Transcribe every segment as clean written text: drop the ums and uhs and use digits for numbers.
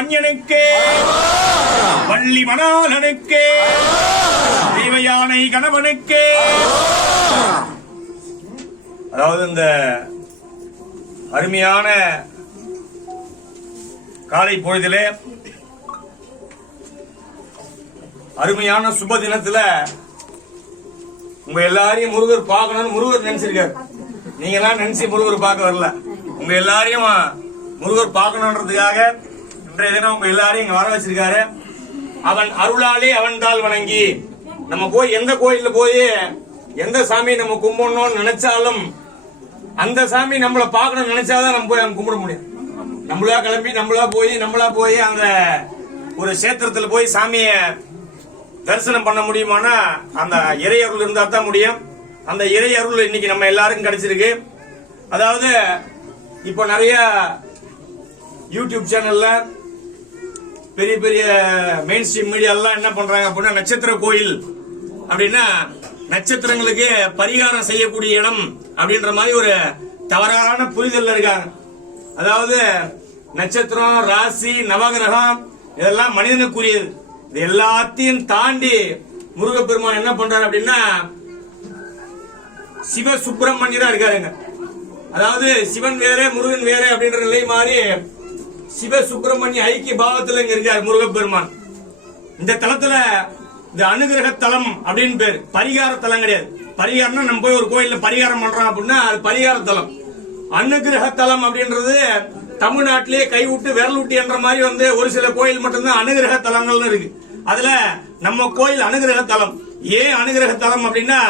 மஞ்சனுக்கே, வள்ளி மணாளனுக்கே, தெய்வயானை கணவனுக்கே. அதாவது இந்த அருமையான காலை பொழுதிலே அருமையான சுப தினத்துல உங்க எல்லாரையும் முருகர் பார்க்கணும்னு முருகர் நினைச்சிருக்காரு. நீங்க எல்லாம் நினைச்சு முருகர் பார்க்க வரல, உங்க எல்லாரையும் முருகர் பார்க்கணுன்றதுக்காக இன்றைய தினம் உங்க எல்லாரையும் இங்க வர வச்சிருக்காரு. அவன் அருளாலே அவன் தாள் வணங்கி நம்ம போய் எந்த கோயில்ல போய் எந்த சாமி நம்ம கும்பிடணும்னு நினைச்சாலும் அந்த சாமி நம்மள பார்க்கணும்னு நினைச்சாதான் நம்ம போய் கும்பிட முடியும். நம்மளா கிளம்பி நம்மளா போய் அந்த ஒரு கஷேத்திரத்துல போய் சாமிய தரிசனம் பண்ண முடியுமானா அந்த இறை அருள் இருந்தா தான் முடியும். அந்த இறை அருள் இன்னைக்கு நம்ம எல்லாருக்கும் கிடைச்சிருக்கு. அதாவது இப்ப நிறைய யூடியூப் சேனல்ல பெரிய பெரிய மெயின் ஸ்ட்ரீம் மீடியா எல்லாம் என்ன பண்றாங்க அப்படின்னா, நட்சத்திர கோயில் அப்படின்னா நட்சத்திரங்களுக்கு பரிகாரம் செய்யக்கூடிய இடம் அப்படின்ற மாதிரி ஒரு தவறான புரிதல் இருக்காங்க. அதாவது நட்சத்திரம், ராசி, நவகிரகம் இதெல்லாம் மனிதனுக்குரியது. இது எல்லாத்தையும் தாண்டி முருகப்பெருமான் என்ன பண்றாரு அப்படின்னா சிவ சுப்பிரமணியரா இருக்காருங்க. அதாவது சிவன் வேற முருகன் வேற அப்படின்ற நிலை மாறி சிவ சுப்பிரமணிய ஐக்கிய பாவத்துல இங்க இருக்காரு முருகப்பெருமான். இந்த தலத்துல இந்த அனுகிரக தலம் அப்படின்னு பேரு, பரிகார தலம் கிடையாது. பரிகாரம்னா நம்ம போய் ஒரு கோயில்ல பரிகாரம் பண்றோம் அப்படின்னா அது பரிகார தலம். அனுகிரக தலம் அப்படின்றது தமிழ்நாட்டிலேயே கைவிட்டு விரல் விட்டு என்ற மாதிரி வந்து ஒரு சில கோயில் மட்டும்தான் அனுகிரக தலங்கள்னு இருக்கு. அதுல நம்ம கோயில் அனுகிரக தலம். ஏன் அனுகிரக தலம் அப்படின்னா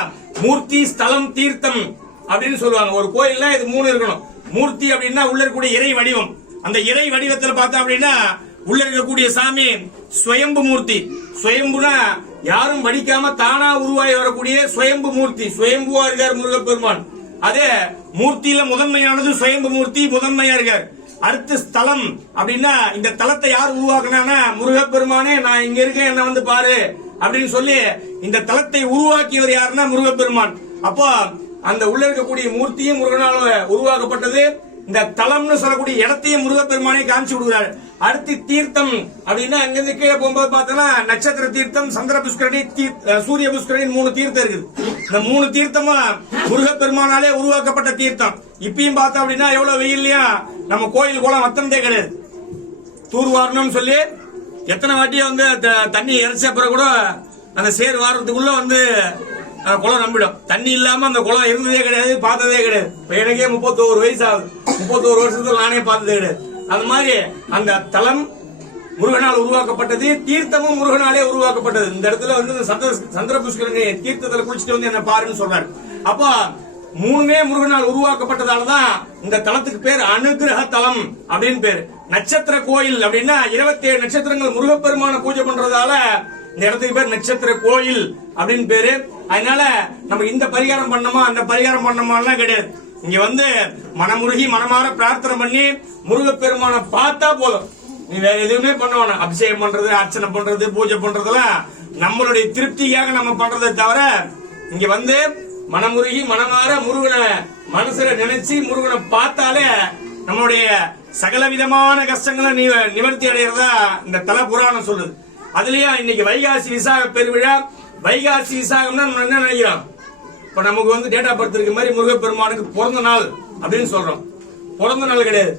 மூர்த்தி, ஸ்தலம், தீர்த்தம் அப்படின்னு சொல்லுவாங்க. ஒரு கோயில்ல இது மூணு இருக்கணும். மூர்த்தி அப்படின்னா உள்ள இருக்கக்கூடிய இறை வடிவம். அந்த இறை வடிவத்தில் பார்த்தா அப்படின்னா உள்ள இருக்கக்கூடிய சாமி ஸ்வயம்பு மூர்த்தி. ஸ்வயம்புனா யாரும் வடிக்காம தானா உருவாகி வரக்கூடிய ஸ்வயம்பு மூர்த்தி. ஸ்வயம்புவா இருக்கார் முருகப்பெருமான். அதே மூர்த்தியில முதன்மையானது ஸ்வயம்பு மூர்த்தி, முதன்மையா இருக்கார். அடுத்து ஸ்தலம் அப்படின்னா இந்த தலத்தை யார் உருவாக்குனா முருகப்பெருமானே, நான் இங்க இருக்கேன் என்ன வந்து பாரு அப்படின்னு சொல்லி இந்த தலத்தை உருவாக்கியவர் யாருன்னா முருகப்பெருமான். அப்போ அந்த உள்ள இருக்கக்கூடிய மூர்த்தியும் முருகனால உருவாக்கப்பட்டது. இந்த தலம்னு சொல்லக்கூடிய இடத்தையும் முருகப்பெருமானே காமிச்சு விடுகிறார். அடுத்து தீர்த்தம் அப்படின்னா அங்கிருந்து கீழே போகும்போது பார்த்தோம்னா நட்சத்திர தீர்த்தம், சந்திர புஷ்கரணி, சூரிய புஷ்கரணி 3 தீர்த்தம் இருக்குது. இந்த 3 தீர்த்தமும் முருகப்பெருமானாலே உருவாக்கப்பட்ட தீர்த்தம். இப்பயும் பார்த்தோம் அப்படின்னா எவ்வளவு வெயில்லையா நம்ம கோயில் குளம் வத்தனதே கிடையாது. தூர் வாரணும்னு சொல்லி எத்தனை வாட்டியா வந்து தண்ணி இறைச்ச பிறகு கூட அந்த சேர் வாரத்துக்குள்ள வந்து குளம் நம்பிடும். தண்ணி இல்லாம அந்த குளம் இருந்ததே கிடையாது, பார்த்ததே கிடையாது. எனக்கே 31 வயசு ஆகுது. 31 வருஷத்துல நானே பார்த்ததே கிடையாது. அது மாதிரி அந்த தலம் முருகனால் உருவாக்கப்பட்டது, தீர்த்தமும் முருகனாலே உருவாக்கப்பட்டது. இந்த இடத்துல வந்து சந்திர புஷ்கரணி தீர்த்தத்துல குளிச்சுட்டு வந்து என்ன பாருன்னு சொல்றாரு. அப்போ 3மே முருகனால் உருவாக்கப்பட்டதாலதான் இந்த தலத்துக்கு பேர் அனுகிரக தலம் அப்படின்னு பேரு. நட்சத்திர கோயில் அப்படின்னா 27 நட்சத்திரங்கள் முருகப்பெருமான பூஜை பண்றதால இந்த இடத்துக்கு பேர் நட்சத்திர கோயில் அப்படின்னு பேரு. அதனால நம்ம இந்த பரிகாரம் பண்ணோமா அந்த பரிகாரம் பண்ணோமாலாம் கிடையாது. இங்க வந்து மனமுருகி மனமாற பிரார்த்தனை பண்ணி முருகப்பெருமான பார்த்தா போதும். நீ வேற எதுவுமே பண்ண வேணாம். அபிஷேகம் பண்றது, அர்ச்சனை பண்றது, பூஜை பண்றதெல்லாம் நம்மளுடைய திருப்திக்காக நம்ம பண்றதை தவிர இங்க வந்து மனமுருகி மனமாற முருகனை மனசுல நினைச்சு முருகனை பார்த்தாலே நம்மளுடைய சகல விதமான கஷ்டங்களை நிவர்த்தி அடைகிறதா இந்த தல புராணம் சொல்லுது. அதுலயும் இன்னைக்கு வைகாசி விசாக பெருவிழா. வைகாசி விசாகம்னா நம்ம என்ன நினைக்கிறோம், இப்ப நமக்கு வந்து டேட் ஆஃப் பர்த் இருக்க மாதிரி முருகப்பெருமானுக்கு பிறந்த நாள் அப்படின்னு சொல்றோம். பிறந்த நாள் கிடையாது.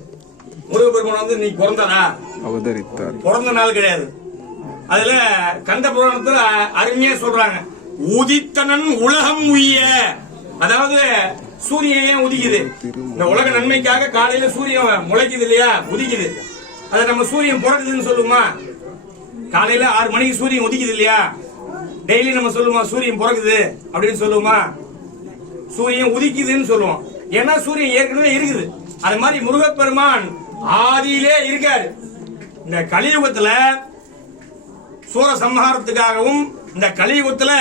முருகப்பெருமான் வந்து நீ பிறந்தனா அவதரித்தார், பிறந்த நாள் கிடையாது. அதுல கந்த புராணத்துல அருமையா சொல்றாங்க, உதித்தனன் உலகம் உய்ய. அதாவது சூரியன் ஏன் உதிக்குது? இந்த உலக நன்மைக்காக காலையில சூரியன் முளைக்குது இல்லையா, உதிக்குது. அதை நம்ம சூரியன் பிறக்குதுன்னு சொல்லுமா? காலையில 6 மணிக்கு சூரியன் உதிக்குது இல்லையா, டெய்லி நம்ம சொல்லுமா சூரியன் பிறக்குது அப்படின்னு சொல்லுவோமா? சூரியன் உதிக்குதுன்னு சொல்லுவோம். ஏன்னா சூரியன் ஏற்கனவே இருக்குது. அது மாதிரி முருகப்பெருமான் ஆதியிலே இருக்காரு. இந்த கலியுகத்துல சூர சம்ஹாரத்துக்காகவும் இந்த கலியுகத்துல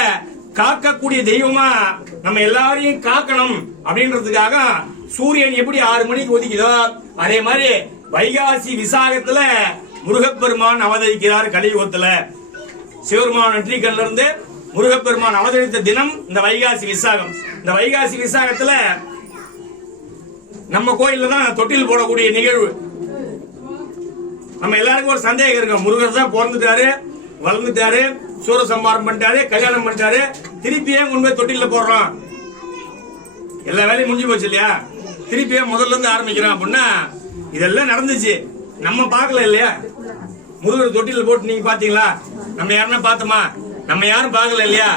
காக்கக்கூடிய தெய்வமா நம்ம எல்லாரையும் காக்கணும் அப்படின்றதுக்காக சூரியன் எப்படி 6 மணிக்கு ஒதுக்கிதோ அதே மாதிரி வைகாசி விசாகத்துல முருகப்பெருமான் அவதரிக்கிறார். கலியுகத்துல சிவபெருமான் நெற்றிக்கல்ல இருந்து முருகப்பெருமான் அவதரித்த தினம் இந்த வைகாசி விசாகம். இந்த வைகாசி விசாகத்துல நம்ம கோயில்ல தான் தொட்டில் போடக்கூடிய நிகழ்வு. நம்ம எல்லாருக்கும் ஒரு சந்தேகம் இருக்கு. முருகர் தான் பிறந்துட்டாரு, வளர்ந்துட்டாரு, சூரசம்ஹாரம் பண்ணிட்டாரு, கல்யாணம் பண்ணிட்டாரு, திருப்பியே முன்பே தொட்டில போடுறோம், எல்லா வேலையும் முடிஞ்சு போச்சு இல்லையா, திருப்பியே முதல்ல இருந்து ஆரம்பிக்கிறோம் அப்படின்னா இதெல்லாம் நடந்துச்சு, நம்ம பார்க்கல இல்லையா? முருகர் தொட்டில போட்டு நீங்க பாத்தீங்களா? நம்ம யாருன்னா பார்த்தோமா? நம்ம யாரும் பார்க்கல இல்லையா?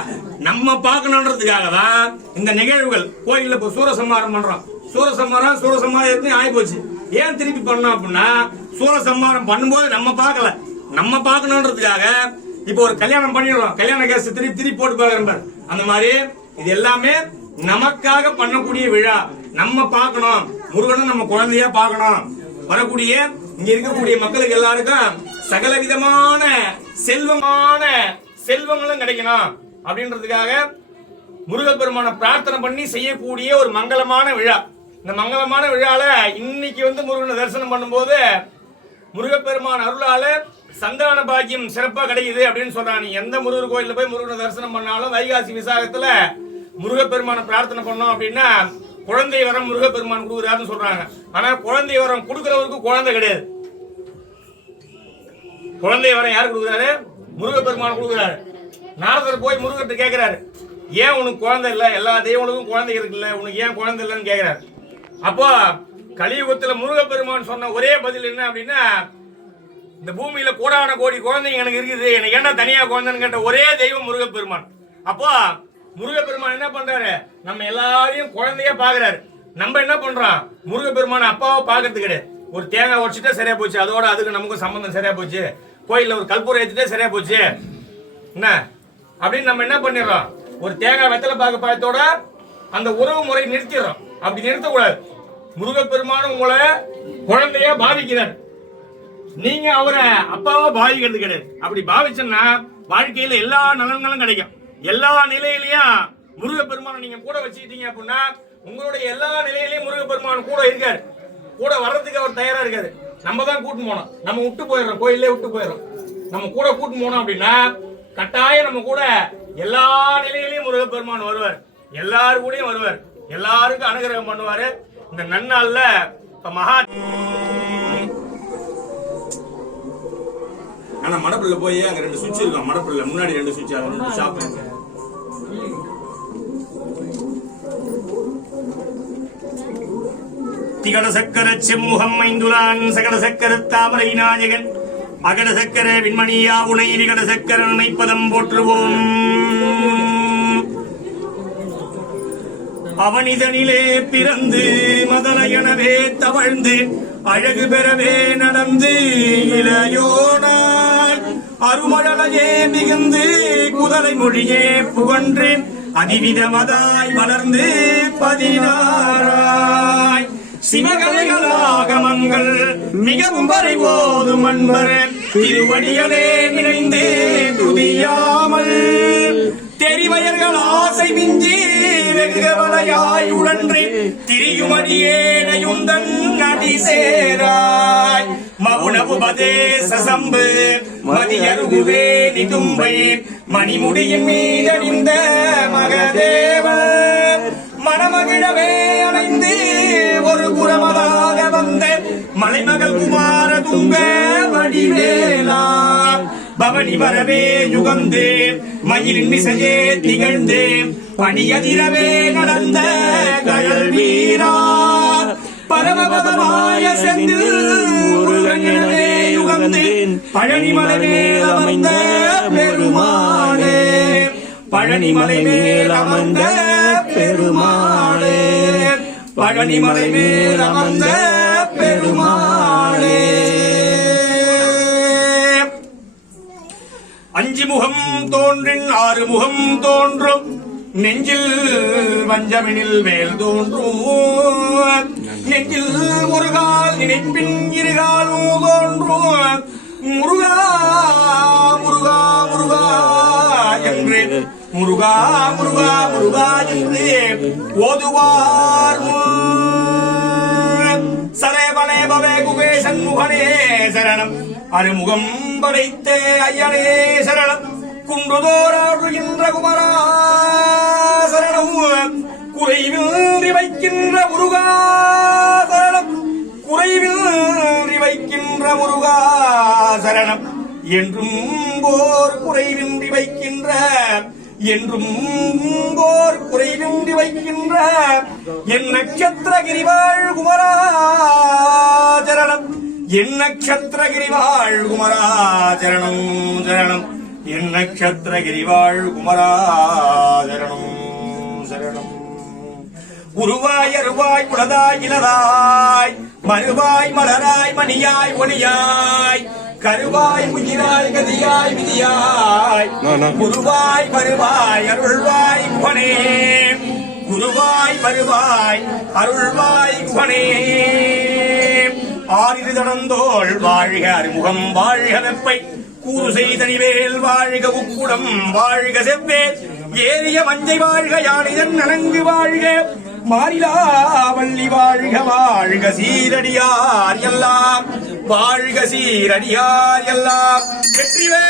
நம்ம பார்க்கணுன்றதுக்காக தான் இந்த நிகழ்வுகள். கோயில்ல இப்போ சூரசம்ஹாரம் பண்றோம், சூரசம்ஹாரம் ஆகி போச்சு. ஏன் திருப்பி பண்ணோம் அப்படின்னா சூரசம்ஹாரம் பண்ணும்போது நம்ம பார்க்கல, நம்ம பார்க்கணுன்றதுக்காக இப்போ ஒரு கல்யாணம் பண்ணிடுறோம், கல்யாண கேஸ் திருப்பி போட்டு பார்க்கறோம். அந்த மாதிரி இது எல்லாமே நமக்காக பண்ணக்கூடிய விழா. நம்ம பார்க்கணும், முருகனை நம்ம குழந்தையா பார்க்கணும். வரக்கூடிய இங்க இருக்கக்கூடிய மக்களுக்கு எல்லாருக்கும் சகல விதமான செல்வங்களும் கிடைக்கணும் அப்படின்றதுக்காக முருகப்பெருமான பிரார்த்தனை பண்ணி செய்யக்கூடிய ஒரு மங்களமான விழா. இந்த மங்களமான விழால இன்னைக்கு முருகனை தரிசனம் பண்ணும்போது முருகப்பெருமான் அருளால சந்தான பாக்கியம் சிறப்பா கிடைக்குது அப்படின்னு சொல்றாங்க. எந்த முருகர் கோயில்ல போய் முருகனை தரிசனம் பண்ணாலும் வைகாசி விசாகத்துல முருகப்பெருமான பிரார்த்தனை பண்ணோம் அப்படின்னா குழந்தை வரம் முருகப்பெருமான் கொடுக்குறாருன்னு சொல்றாங்க. ஆனா குழந்தை வரம் கொடுக்கிறவருக்கு குழந்தை கிடையாது. குழந்தை வரம் யாரு கொடுக்குறாரு? முருகப்பெருமான் கொடுக்குறாரு. நாரதர் போய் முருகர்கிட்ட கேட்கிறாரு, ஏன் உனக்கு குழந்தை இல்ல, எல்லா தெய்வங்களுக்கும் குழந்தை இருக்குல்ல, உனக்கு ஏன் குழந்தை இல்லைன்னு கேட்கிறாரு. அப்போ கலியுகத்துல முருகப்பெருமான் சொன்ன ஒரே பதில் என்ன அப்படின்னா, இந்த பூமியில கோடான கோடி குழந்தைங்க எனக்கு இருக்குது, எனக்கு ஏன்னா தனியா குழந்தைன்னு கேட்ட ஒரே தெய்வம் முருகப்பெருமான். அப்போ முருகப்பெருமான் என்ன பண்றாரு? நம்ம எல்லாரையும் குழந்தையா பாக்குறாரு. நம்ம என்ன பண்றோம்? முருகப்பெருமான அப்பாவை பாக்குறது கிடையாது. ஒரு தேங்காய் உடைச்சிட்டா சரியா போச்சு, அதோட அதுக்கு நமக்கு சம்பந்தம் சரியா போச்சு, கோயில்ல ஒரு கற்பூரம் ஏற்றிட்டே சரியா போச்சு என்ன அப்படின்னு நம்ம என்ன பண்ணிடுறோம்? ஒரு தேங்காய் வெத்தலை பாக்கத்தோட அந்த உறவு முறை நிறுத்திடுறோம். அப்படி நிறுத்தக்கூடாது. முருகப்பெருமானும் உங்களை குழந்தையா பாவிக்கிறார், நீங்க அவரை அப்பாவா பாவிக்கிறது கிடையாது. அப்படி பாவிச்சோம்னா வாழ்க்கையில எல்லா நலன்களும் கிடைக்கும். எல்லா நிலையிலையும் முருகப்பெருமானை நீங்க கூட வச்சுக்கிட்டீங்க அப்படின்னா உங்களுடைய எல்லா நிலையிலையும் முருகப்பெருமான் கூட இருக்காரு. கூட வர்றதுக்கு அவர் தயாரா இருக்காரு. நம்ம தான் கூட்டு போனோம், நம்ம விட்டு போயிடுறோம், கோயிலே விட்டு போயிடுறோம். நம்ம கூட கூட்டு போனோம் அப்படின்னா கட்டாயம் நம்ம கூட எல்லா நிலையிலையும் முருகப்பெருமான் வருவார், எல்லாரு கூடயும் வருவார், எல்லாருக்கும் அனுகிரகம் பண்ணுவாரு. இந்த நன்னாள்ல மகா ஆனா மடப்புள்ள போய் அங்க 2 சுவிட்ச் இருக்கும், மடப்புள்ள முன்னாடி 2 சுவிட்ச், அது 2 ஷாப் இருக்கு. திகட சக்கர செம்முகம் ஐந்துலான் சகட சக்கர தாமரை நாயகன் அகட சக்கர விண்மணியா உனை விகட சக்கர மெய்ப்பதம் போற்றுவோம். அவனிதனிலே பிறந்து மதலையனவே தவழ்ந்து அழகு பெறவே நடந்து இளையோனாய் அருமழலையே மிகுந்து குதலை மொழியே புகன்று அதிவிதமதாய் வளர்ந்து 16 சிவகலைகளாகமங்கள் மிகவும் வரைபோதும் அன்பர் திருவடிகளே நினைந்தே துதியாமல் தெரிவயர்கள் ஆசை மிஞ்சி வெகுவலையாய் உடன்றி திரியுமடியேனையுந்தன் அடி சேராய் மவுனவுபதேச சம்பு மதியருகுவே நிதும்பை மணிமுடியின் மீதணிந்த மகதேவர் மணமகிழவே அணைந்து ஒரு புறமதாக வந்த மலைமகள் குமார துங்க வடிவேலா பவனி வரவே யுகந்தேன் மயிலின் மிசையே திகழ்ந்தேன் பணியதிரவே நடந்த கயல் வீரா பரமபதமாய செந்தில் முருகனே யுகந்தேன் பழனிமலை மேல் அமர்ந்த பெருமாளே பழனிமலை மேல் அமர்ந்த பெருமாளே பழனிமலை மேல் அமர்ந்த பெருமாளே. 5 முகம் தோன்றின் 6 முகம் தோன்றும் நெஞ்சில் வஞ்சமினில் வேல் தோன்றும் நெஞ்சில் ஒரு கால் நினைப்பின் 2 காலும் தோன்றும் முருகா முருகா முருகா என்று முருகா முருகா முருகா என்று ஓதுவார் சரேபனே பவே குகே சண்முகனே சரணம் அருமுகம் படைத்தே ஐயனே சரணம் குன்றுதோராடுகின்ற குமரா சரணம் குறைவில் வைக்கின்ற முருகா சரணம் குறைவில் வைக்கின்ற முருகா சரணம் என்றும் போர் குறைவின்றி வைக்கின்ற என்றும் போர் குறைவின்றி வைக்கின்ற என் நட்சத்திரகிரிவாழ் குமராச்சரணம் என் நட்சத்திரகிரிவாழ் குமராச்சரணம் சரணம் என் நட்சத்திரகிரிவாழ் குமராச்சரணம் சரணம் உருவாய் அருவாய் குலதாய் இலதாய் மறுவாய் மலராய் மணியாய் ஒளியாய் கருவாய் உயிராய் கதியாய் விதியாய் குருவாய் வருவாய் அருள்வாய் குணே குருவாய் வருவாய் அருள்வாய் குணே ஆறிரு தடந்தோள் வாழ்க அறிமுகம் வாழ்க வெப்பை கூறு செய்தனிவேல் வாழ்க உக்குடம் வாழ்க செவ்வே ஏறிய மஞ்சை வாழ்க யானிதன் நலங்கு வாழ்க மாறிலா வள்ளி வாழ்க வாழ்க சீரடியார் எல்லாம் வாழ்க சீரடியார் எல்லாம் வெற்றிவே